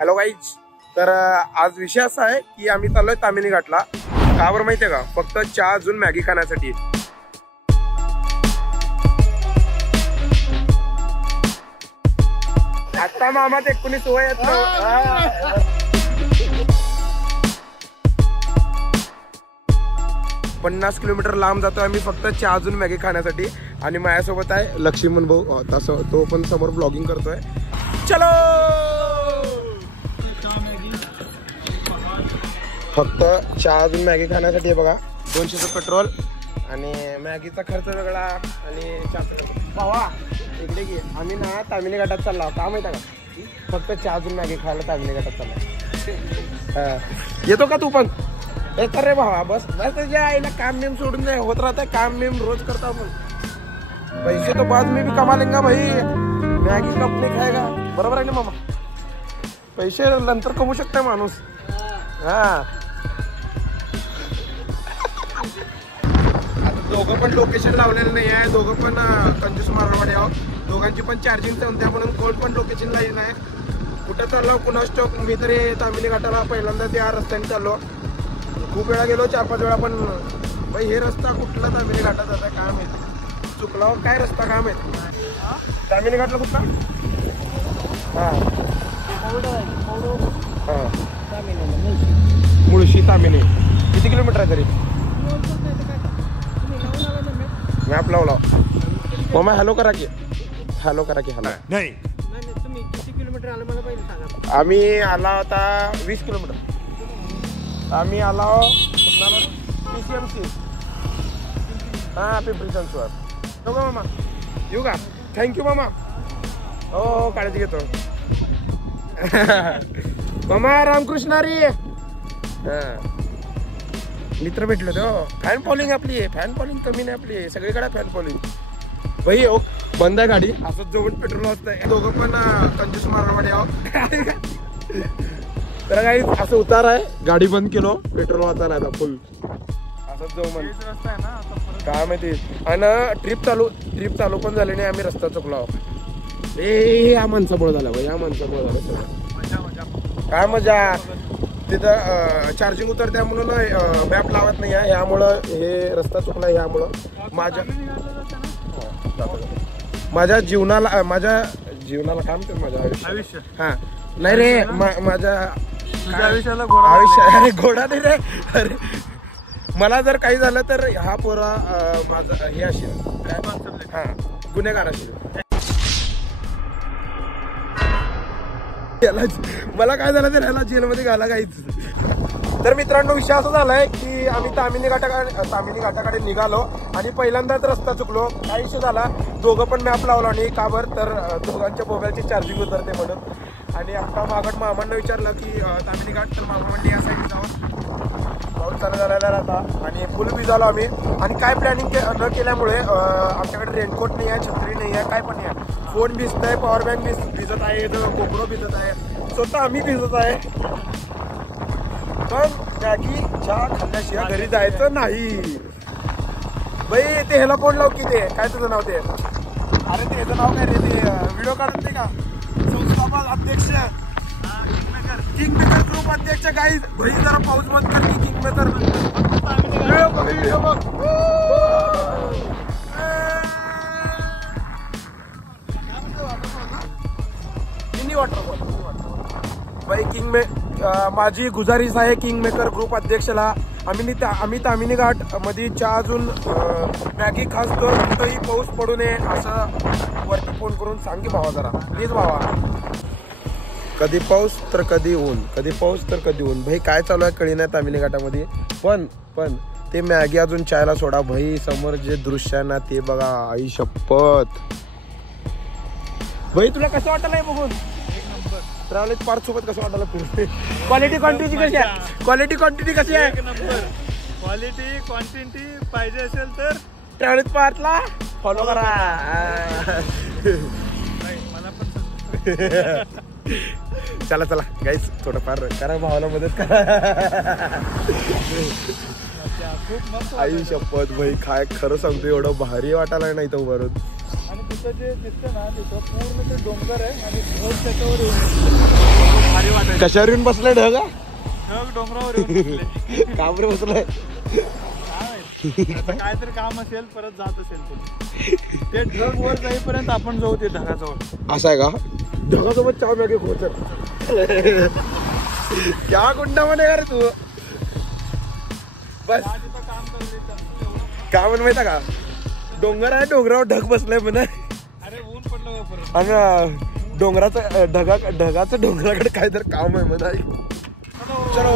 Hello guys, तर आज विषय असा आहे की आम्ही चाललोय तामिनी घाटला. का बरं माहितीये का? फक्त चहा अजून मॅगी खाण्यासाठी. आता मामात 19 वय आहेत. 50 किलोमीटर लांब जातोय आम्ही फक्त चहा अजून मॅगी खाण्यासाठी. आणि माझ्यासोबत आहे लक्ष्मण भाऊ, तसं तो पण समोर ब्लॉगिंग करतोय. चलो, फक्त चहा अजून मॅगी खाण्यासाठी आहे बघा. 200चं पेट्रोल आणि मॅगीचा खर्च वेगळा आणि चहाचा खर्च. भावा इकडे घे. आम्ही ना तामिनी घाटात चालला. का माहिती आहे का? फक्त चहा अजून मॅगी खायला तामिनी घाटात चालला. येतो का तू पण? हे कर रे भावा. बस बस तुझ्या आईला काम नेम सोडून नाही होत राहत. काम नेम रोज करता आपण. पैसे तो बाद में भी कमा लेंगा भाई. मॅगी कप नाही खायगा. बरोबर आहे ना मामा? पैसे नंतर कमवू शकता माणूस. हा, दोघं पण लोकेशन लावलेलं नाही आहे. दोघं पण कंजूस मारवाडी आहोत. दोघांची पण चार्जिंग संपते म्हणून कोण पण लोकेशनला येत नाही. कुठं चाललो कुणा स्टॉप. मी तरी तामिनी घाटाला पहिल्यांदा त्या रस्त्याने चाललो. खूप वेळा गेलो, 4-5 वेळा. पण भाई हे रस्ता कुठला तामिनी घाटात जाता काय माहिती. चुकला काय रस्ता काय माहिती. तामिनी घाटला कुठला? हां हां, मुळशी तामिनी. किती किलोमीटर आहे तरी? मॅप लावला. मग हॅलो करा की. हॅलो करा की. हॅलो नाही. तुम्ही किती किलोमीटर आला मला पहिले सांगा. आम्ही आला होता 20 किलोमीटर. आम्ही आला PCMC. हां, पिंपरी चिंचवड. हो का मामा? येऊ का? थँक्यू मामा. हो, काळजी घेतो. मामा रामकृष्णारी. हां, मित्र भेटलो तो. फॅन फॉलोइंग आपली आहे. फॅन फॉलोइंग कमी नाही आपली. सगळीकडे फॅन फॉलोइंग. भाई हो, बंद आहे गाडी. असंच जवळ पेट्रोल वाजतंय. दोघं पण कंजूस मारवाडी आहोत. तर काही असं उतार आहे. गाडी बंद केलो, पेट्रोल वाचायला आता फुल. असंच जाऊ म्हणजे रस्ता आहे ना काय माहिती. आणि ट्रिप चालू पण झाली नाही. आम्ही रस्ता चुकलो आहोत. या माणसामुळे झाला भाई. या माणसामुळे झालं सगळं. काय मजा. तिथं चार्जिंग उतरत्या म्हणून मॅप लावत नाही आहे. ह्यामुळं हे रस्ता चुकला. ह्यामुळं माझ्या जीवनाला काय म्हणते, माझ्या आयुष्य. हा नाही रे, माझ्या आयुष्याला अरे घोडा नाही रे. अरे मला जर काही झालं तर हा पोरा माझा हे असेल. हा, गुन्हेगार असेल. मला काय झालं तर ह्याला जेलमध्ये घाला काहीच. तर मित्रांनो, विषय असा झालाय की आम्ही तामिनी घाटाकडे निघालो आणि पहिल्यांदाच रस्ता चुकलो. काय इश्यू झाला, दोघं पण मॅप लावला आणि का बरं तर दोघांच्या मोबाईलची चार्जिंग उतरते म्हणून. आणि आता मागट मामांना विचारलं की तामिनी घाट, तर मामा म्हणले या साईडने पाऊस चालू झालेला आता. आणि फुल भिजालो आम्ही. आणि काय प्लॅनिंग न केल्यामुळे आमच्याकडे रेनकोट नाही आहे, छत्री नाही आहे, काय पण नाही आहे. फोन भिजत आहे, पॉवर बँक भिजत आहे, गोप्रो भिजत आहे, स्वतः आम्ही भिजत आहे. पण मॅगी चहा खाल्ल्याशिवाय घरी जायचं नाही. बाई ते ह्याला कोण लाव की ते काय तुझं नाव ते? अरे ते ह्याचं नाव काय रे? ते व्हिडिओ काढत नाही का? संस्थापक अध्यक्ष किंगमेकर ग्रुप अध्यक्ष. गाईज भाई जरा पाऊस बंद कर की किंगमेकर. Mini waterfall. बाई माझी गुजारिश आहे किंगमेकर ग्रुप अध्यक्षला. आम्ही तामिनी घाट मध्ये चहा अजून मॅगी खासतो. तिथंही पाऊस पडू नये असं वरती फोन करून सांग की भावा जरा प्लीज भावा. कधी पाऊस तर कधी ऊन, कधी पाऊस तर कधी ऊन. भाई काय चालू आहे कळी नाही तामिनी घाटामध्ये. पण ते मॅगी अजून चायला सोडा. भाई समोर जे दृश्य आहे ना ते बघा. आई शपथ. भाई तुला कसं वाटलं आहे बघून? ट्रॅव्हल पार्क सोबत कसं वाटलं फिरते? क्वालिटी क्वांटिटी कशी आहे? क्वालिटी क्वांटिटी कशी आहे? क्वालिटी क्वांटिटी पाहिजे असेल तर ट्रॅव्हल पार्कला फॉलो करा. मला पण चला गाईस थोडंफार करा, भावाला मदत करा. खूप मस्त. आई शपथ भाई काय खरं सांगतो, एवढं भारी वाटायला नाही तो वरून. आणि तिथं जे दिसतं ना तिथं पूर्ण ते डोंगर आहे आणि रोड त्याच्यावर भारी वाटायचं. कशावर येऊन बसलाय ढग हा? ढग डोंगरावर येऊन बसले. काबरे बसलाय. काय माहित? आता काहीतरी काम असेल परत जात असेल ते ढग वर जाईपर्यंत आपण जाऊ ते ढगाजवळ. असं आहे का? ढगासोबत चहा मॅगी खोचर. क्या गुंडा म्हणे का रे तू? बस काम करले. काय म्हण माहिती का? डोंगर आहे, डोंगरावर ढग बसलाय म्हणा. अरे ऊन पडलं का परत? आणि ढगाचं डोंगराकडे काहीतरी काम आहे म्हणा. चलो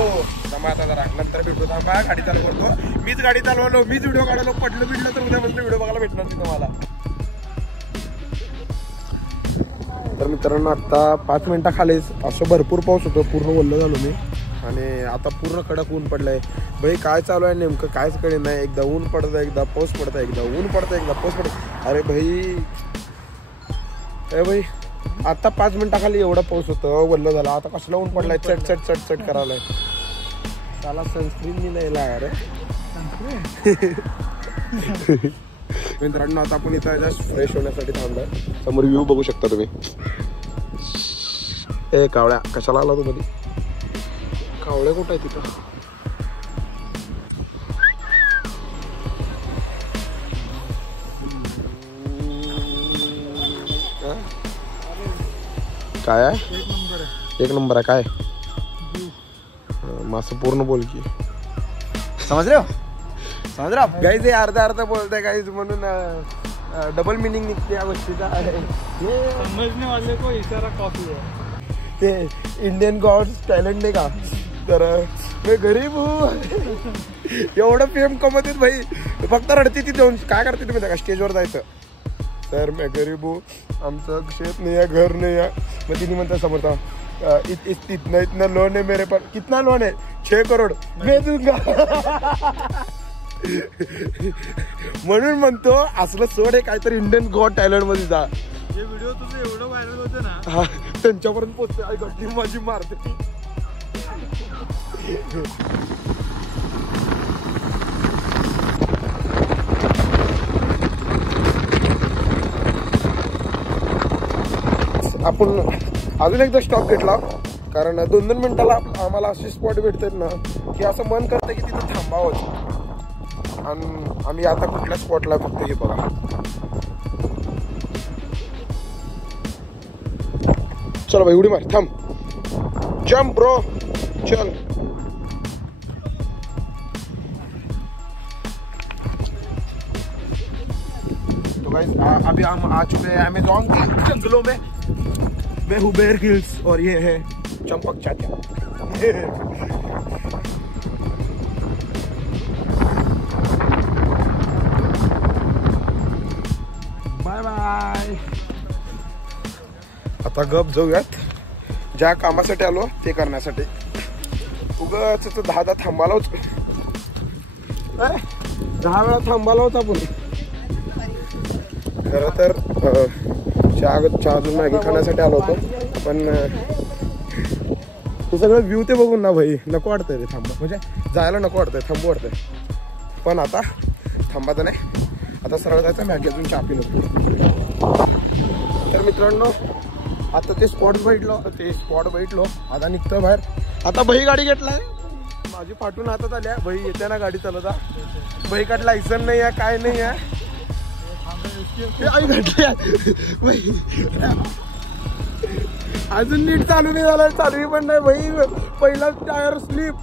थांबा आता जरा नंतर भेटू. थांबा गाडी चालू करतो. मीच गाडी चालवलो, मीच व्हिडिओ काढलो. पडलं बिडलं तर उद्यापासून व्हिडिओ बघायला भेटणार नाही तुम्हाला. तर मित्रांनो आता 5 मिनिटाखाली असं भरपूर पाऊस होतो. पूर्ण ओल्लं झालो मी. आणि आता पूर्ण कडक ऊन पडलंय. भाई काय चालू आहे नेमकं कायच कळे नाही. एकदा ऊन पडतं, एकदा पाऊस पडतं, एकदा ऊन पडतं, एकदा पाऊस पडतं. अरे भाई आता 5 मिनिटाखाली एवढा पाऊस होतं, वल्ल झाला. आता कसला ऊन पडलाय, चट चट चट चट करायलाय. त्याला सनस्क्रीन नाही लागणार मित्रांनो. आता आपण इथं जस्ट फ्रेश होण्यासाठी थांबलोय. समोर व्ह्यू बघू शकता तुम्ही. ए कावळ्या कशाला आला तू मध्ये? कावळे कुठं आहे तिथं? काय आहे? एक नंबर आहे. काय मासं पूर्ण बोल की. समज रे गाईज. अर्धा बोलताय गाईज म्हणून डबल मिनिंग निघते या गोष्टीचा. समजने वाले को इशारा कॉफी आहे. ते इंडियन गॉड्स टॅलेंट नाही का? तर मी गरीब हूँ. एवढं फेम कमवते भाई. फक्त रडते ती जाऊन. काय करते तुम्ही का स्टेजवर जायचं? तर मैं गरीब हूँ, आमचं शेत नाही आहे, घर नाही आहे. मग तिने म्हणतात समोरचा इतना लोन है मेरे पर. कितना लोन है? 6 करोड मैं दूंगा. म्हणून म्हणतो असलं सोड. हे काहीतरी इंडियन गॉड टॅलेंट मध्ये जा. हे व्हिडिओ तुझं एवढं व्हायरल होते ना. हा त्यांच्यापर्यंत पोचते. आई गट्टी माझी मारते ती. आपण अजून एकदा स्टॉप घेतला. कारण 2-2 मिनिटाला आम्हाला असे स्पॉट भेटतात ना की असं मन करतं की तिथं थांबावंच. आणि आम्ही आता कुठल्या स्पॉटला फक्त हे बघा. चलो भाई उडी मार. थांब. Jump bro. चल. तो गाइस अभी हम आ चुके हैं अमेज़न के जंगलों में. मैं हूँ बेयर हिल्स और ये है चंपक चाचा. Bye bye. आता गप जाऊयात. ज्या कामासाठी आलो ते करण्यासाठी. उगाच 10 थांबालाच. 10 वेळा थांबालाच आपण. खरं तर चहा अजून मॅगी खाण्यासाठी आलो होतो. पण ते सगळं व्ह्यू ते बघून ना भाई नको वाटतंय रे थांबा. म्हणजे जायला नको वाटतंय, थांबू वाटतंय. पण आता थांबायचं नाही. आता सरळ जायचं मॅगी अजून चहा पिलो. तर मित्रांनो आता ते स्पॉट भेटलो. आता निघतोय बाहेर. आता भाई गाडी घेतलाय. माझी फाटून हातात आल्या. भाई येते ना गाडी चालवता. भाई कडे लायसन नाही आहे, काय नाही आहे. अजून नीट चालू नाही झालं. चालू पण नाही भाई. पहिला टायर स्लिप.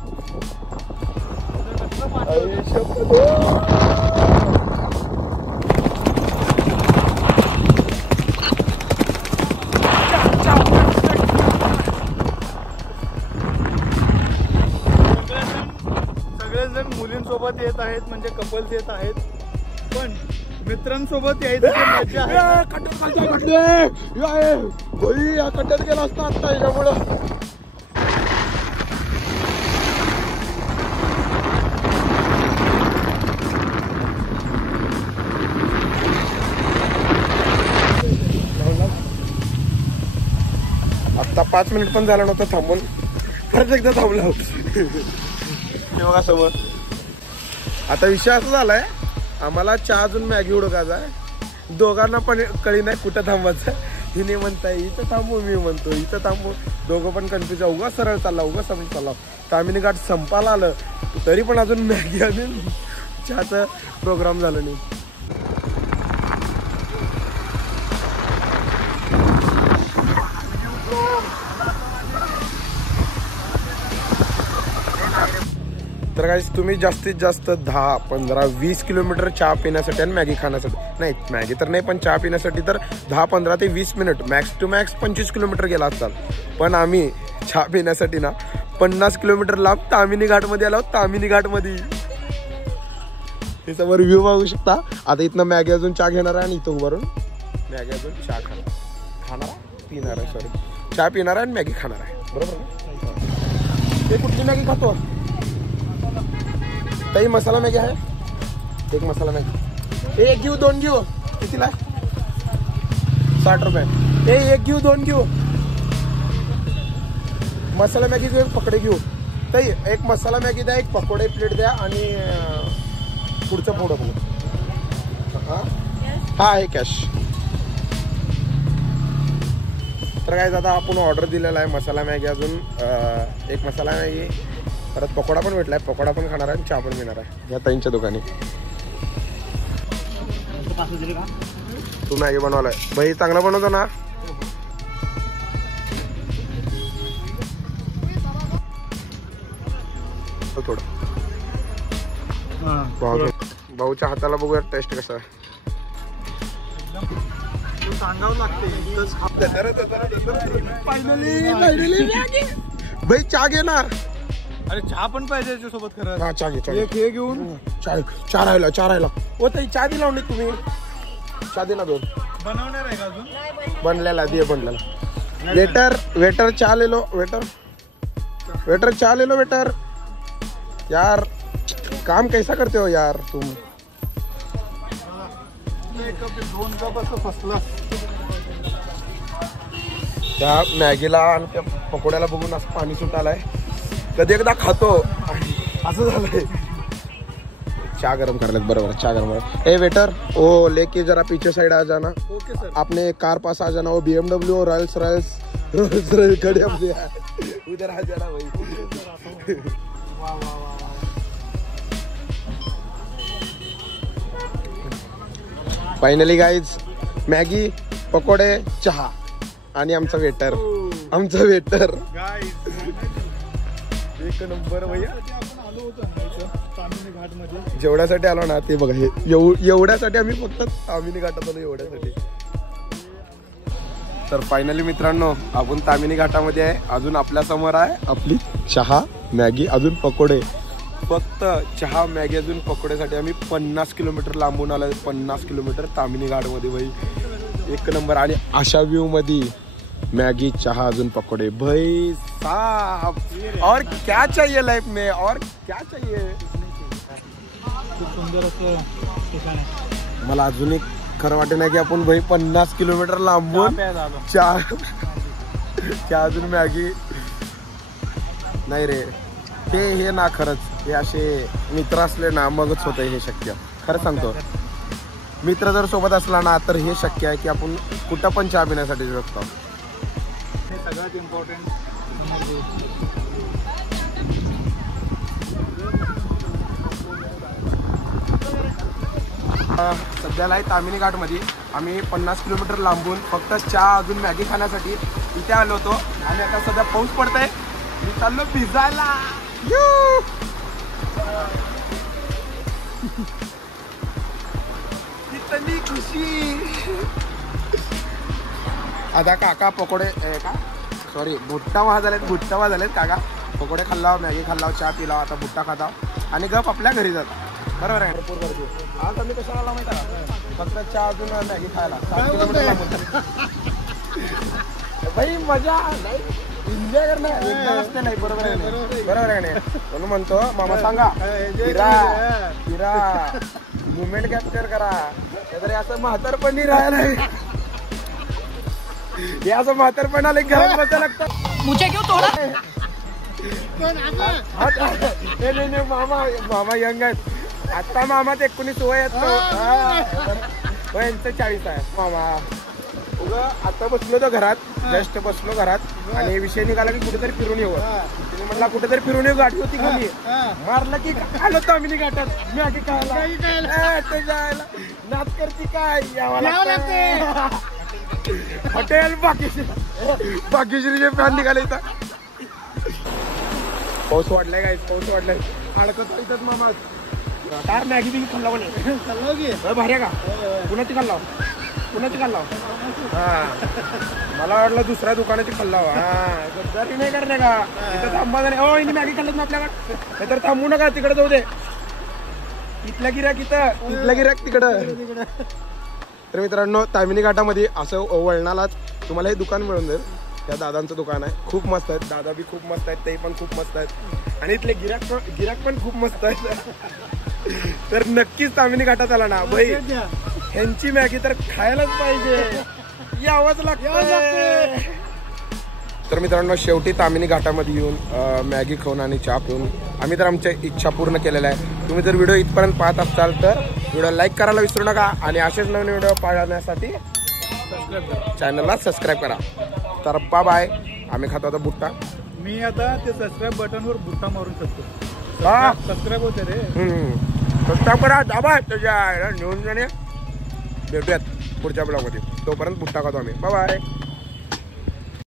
सगळेजण मुलींसोबत येत आहेत म्हणजे कपल्स येत आहेत. पण मित्रांसोबत यायचं मजा आहे. कट्ट्यात गेला असता आता याच्यामुळं. आता 5 मिनिट पण झालं नव्हतं थांबून. परत एकदा थांबलो. बघा समोर. आता विषय असा झालाय आम्हाला चहा अजून मॅगी उडकायचा आहे. दोघांना पण कळी नाही कुठं थांबायचं. हिने म्हणताय इथं थांबू, मी म्हणतो इथं थांबू, दोघं पण कन्फ्युज आहे. उगा सरळ चालला, उगा सरळ चालला. तामिनी घाट संपायला आलं तरी पण अजून मॅगी आणि चहाचा प्रोग्राम झाला नाही. तर गाईस तुम्ही जास्तीत जास्त 10, 15, 20 किलोमीटर चहा पिण्यासाठी आणि मॅगी खाण्यासाठी, नाही मॅगी तर नाही पण चहा पिण्यासाठी तर 10, 15 ते 20 minute, max to max 25 kilometre गेला असतात. पण आम्ही चहा पिण्यासाठी ना 50 किलोमीटर लांब तामिनी घाटमध्ये आलो. तामिनी घाटमध्ये त्याच्यावर व्ह्यू बघू शकता. आता इथनं मॅगी अजून चहा घेणार आहे आणि इथं उभारून मॅगी अजून चहा खाणार पिणार आहे, सॉरी चहा पिणार आहे आणि मॅगी खाणार आहे, बरोबर ना? ते कुठली मॅगी खातो ताई? मसाला मॅगी आहे, एक मसाला मॅगी. एक घेऊ, दोन घेऊ, कितीला? 60 रुपये. एक घेऊ, दोन घेऊ. मसाला मॅगी घेऊ, पकोडे घेऊ. ताई एक मसाला मॅगी द्या, एक पकोडे प्लेट द्या आणि पुढचं पुढं बघू. हा आहे कॅश. तर काय आता आपण ऑर्डर दिलेला आहे मसाला मॅगी, अजून एक मसाला मॅगी, परत पकोडा पण भेटलाय, पकोडा पण खाणार आहे, चहा पण पिणार आहे या ताईंच्या दुकानी. तू मॅगी बनवलाय भाई, चांगला बनवतो ना? थोडं भाऊच्या हाताला बघूया टेस्ट कसा आहे. सांगावं लागते भाई चहा घे ना. अरे चहा पण पाहिजे त्याच्यासोबत खरं. हा चहा घे, चहा घे. एक हे घेऊन चहा राहिला. ओ ताई चहा दिला नाही तुम्ही? चहा दे ना दोन. बनवणार आहे का अजून? बनलेला दे, बनलेला. वेटर चहा ले लो. वेटर चहा ले लो. वेटर यार काम कैसा करते हो यार तुम? दोन कप असं फसला. त्या मॅगीला आणि त्या पकोड्याला बघून असं पाणी सुट आलाय. कधी एकदा खातो असं झालंय. चहा गरम करायला, बरोबर चहा गरम. ए वेटर ओ लेके जरा पीछे साइड आ जाना. Okay sir. आपने कार पास आ जाना. वो BMW और रॉयल्स खड़े उधर आ जाना भाई. फायनली गाईज मॅगी, पकोडे, चहा आणि आमचा वेटर. एक नंबर भैया. आपण आलो होतो तामिनी घाट मध्ये. जेवढ्यासाठी आलो ना ते बघा, हे एवढ्यासाठी आम्ही फक्त तामिनी घाटात आलो, एवढ्यासाठी. तर फायनली मित्रांनो आपण तामिनी घाटामध्ये आहे. अजून आपल्या समोर आहे आपली चहा, मॅगी, अजून पकोडे. फक्त चहा, मॅगी, अजून पकोड्यासाठी आम्ही 50 किलोमीटर लांबून आलो. 50 किलोमीटर तामिनी घाटमध्ये भाई, एक नंबर. आणि अशा व्ह्यू मध्ये मैगी, चहा, अजून पकोडे. भाई साहब और क्या चाहिए लाइफ में, और क्या चाहिए. खूप सुंदर असं ठिकाण आहे. मला अजून एक खरं वाटत नाही की आपण भाई 50 किलोमीटर लांबून चहा अजून मॅगी नाही रे. ते हे ना खरंच हे असे मित्र असले ना मगच होतं हे शक्य. खरं सांगतो, मित्र जर सोबत असला ना तर हे शक्य आहे की आपण कुठं पण चहा पिण्यासाठी शकतो. सगळ्यात इम्पॉर्टंट सध्याला आहे तामिनी घाटमध्ये. आम्ही 50 किलोमीटर लांबून फक्त चहा अजून मॅगी खाण्यासाठी इथे आलो होतो. आणि आता सध्या पाऊस पडतंय, मी चाललो भिजायला. कितनी खुशी. आता काका पकोडे का सॉरी भुट्टा झालेत काका. पकोडे खाल्ला, मॅगी खाल्ला, चहा पिला, आता भुट्टा खाता आणि गप आपल्या घरी जात. बरोबर आहे. भरपूर गर्दी. आज आम्ही कशाला आला माहिती का? फक्त चहा अजून मॅगी खायला. 7 किलोमीटर लांबून भाई मजा नाही, एन्जॉय करणं एकदा असते नाही. बरोबर आहे नाही? म्हणून म्हणतो मामा सांगा फिरा मुवमेंट कॅप्चर करा. तरी असं म्हातारपणी राहायला, हे असं म्हातारपण आले घरात बसायला लागतं. मुझे क्यों तोड़ा? नाही मामा यंग आहेत. आता मामा 19 वय आहेत. यांचं 40 आहे मामा. उगा आता बसलो तर घरात जस्ट बसलो घरात आणि विषय निघाला की कुठेतरी फिरून येऊ तिने म्हटला कुठेतरी फिरून येऊ गाठी होती खाली मारला की आलो तामिनी घाटात मी आधी जायला नाच करते काय हॉटेल बाकीश्रीचे फॅन निघाले इथं पाऊस वाढलाय काय पाऊस वाढलाय अडकत इथंच मामा काय मॅगी बिगी खाल्ला कोणी भारी का कुणाची खाल्ला कुणाची खाल्ला हा मला वाटलं दुसऱ्या दुकानाची खाल्ला हा गद्दारी नाही करणे का इथं थांबा नाही हो हिने मॅगी खाल्लं ना आपल्याकडे नाहीतर थांबू नका तिकडे जाऊ दे इथल्या गिऱ्हाईक इथल्या गिऱ्हाईक तिकडं तर मित्रांनो तामिनी घाटामध्ये असं वळणालाच तुम्हाला हे दुकान मिळून जाईल त्या दादांचं दुकान आहे खूप मस्त आहेत दादा बी खूप मस्त आहेत ते पण खूप मस्त आहेत आणि इथले गिऱ्हाईक पण खूप मस्त आहेत तर नक्कीच तामिनी घाटात आला ना भाई ह्यांची मॅगी तर खायलाच पाहिजे यावंच लागतं तर मित्रांनो शेवटी तामिनी घाटामध्ये येऊन मॅगी खाऊन आणि चहा पिऊन आम्ही तर आमच्या इच्छा पूर्ण केलेल्या आहे तुम्ही जर व्हिडिओ इथपर्यंत पाहत असाल तर व्हिडिओ लाईक करायला विसरू नका आणि असेच नवीन व्हिडिओ पाहण्यासाठी चॅनलला सबस्क्राईब करा तर बाय आम्ही खातो आता बुट्टा मी आता ते सबस्क्राईब बटनवर बुट्टा मारून शकतो हा सबस्क्राईब होते रे सबस्क्राईब करा दाबा त्याच्या नेऊन जाणे भेटूयात पुढच्या ब्लॉगमध्ये तोपर्यंत बुट्टा खातो आम्ही बाय